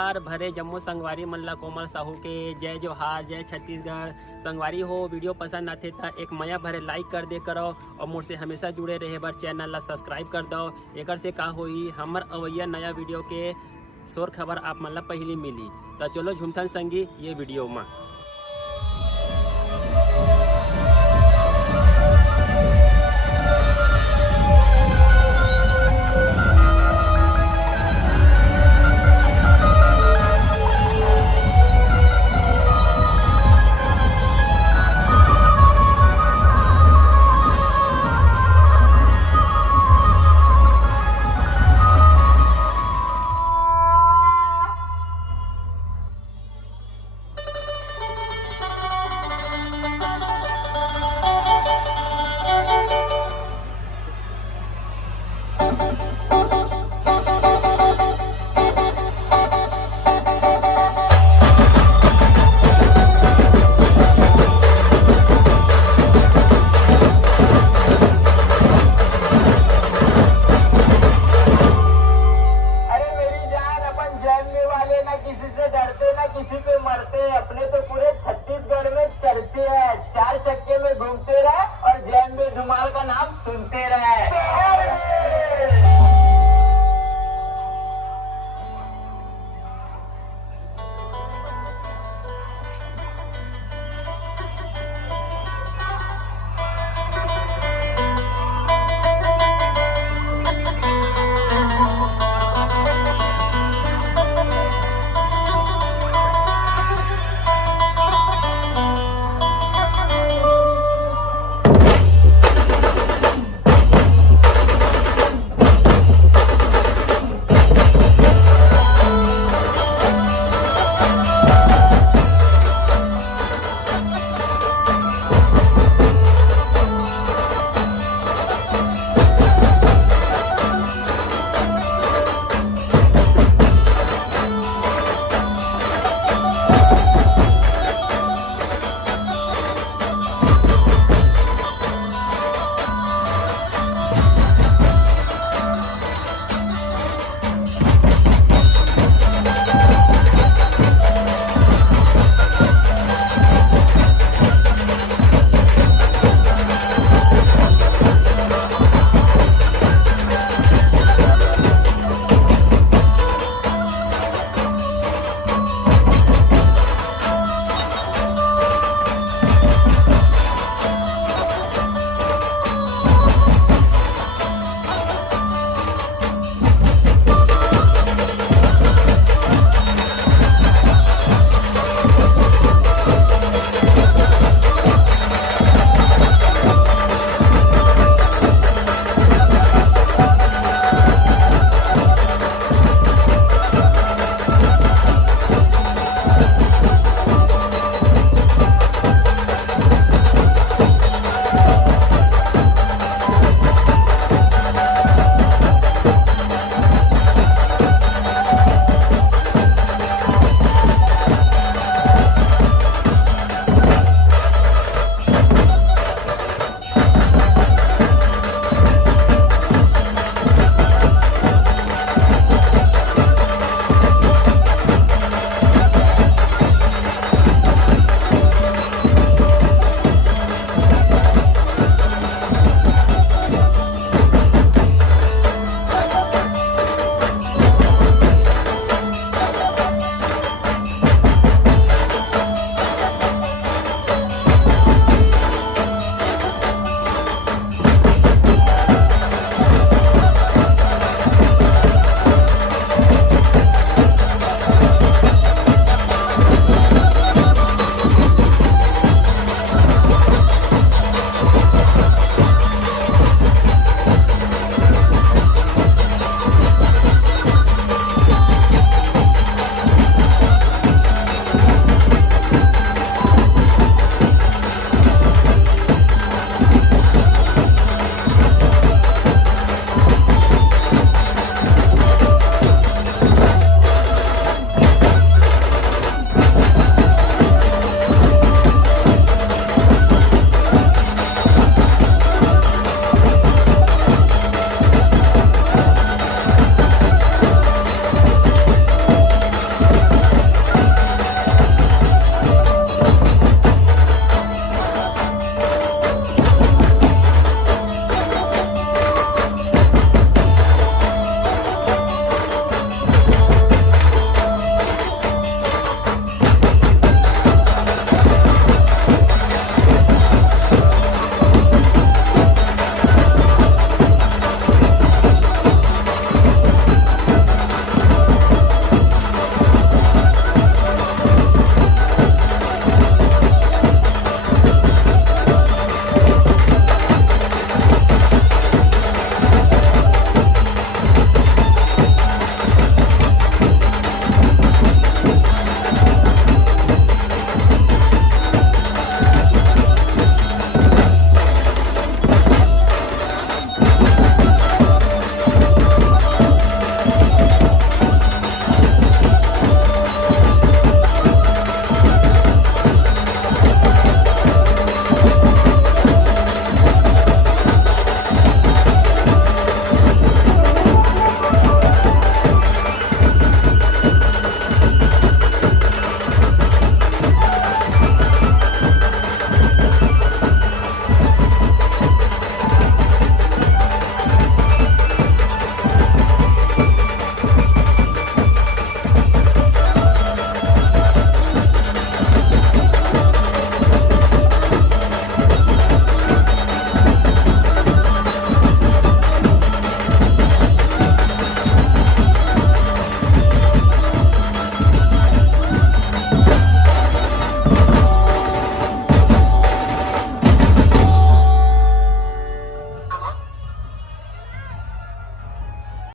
नमस्कार भरे जम्मू संगवारी मल्ला कोमल साहू के जय जोहार जय छत्तीसगढ़। संगवारी हो वीडियो पसंद आते तो एक मया भरे लाइक कर दे करो और मुझसे हमेशा जुड़े रहे बर चैनल ला सब्सक्राइब कर दो। एक से का होई हमर अवैया नया वीडियो के शोर खबर आप मन ला पहली मिली। तो चलो झुमथन संगी ये वीडियो में। किसी से डरते ना किसी पे मरते, अपने तो पूरे छत्तीसगढ़ में चर्चे हैं। चार चक्के में घूमते रहे और जैन में धुमाल का नाम सुनते रहे।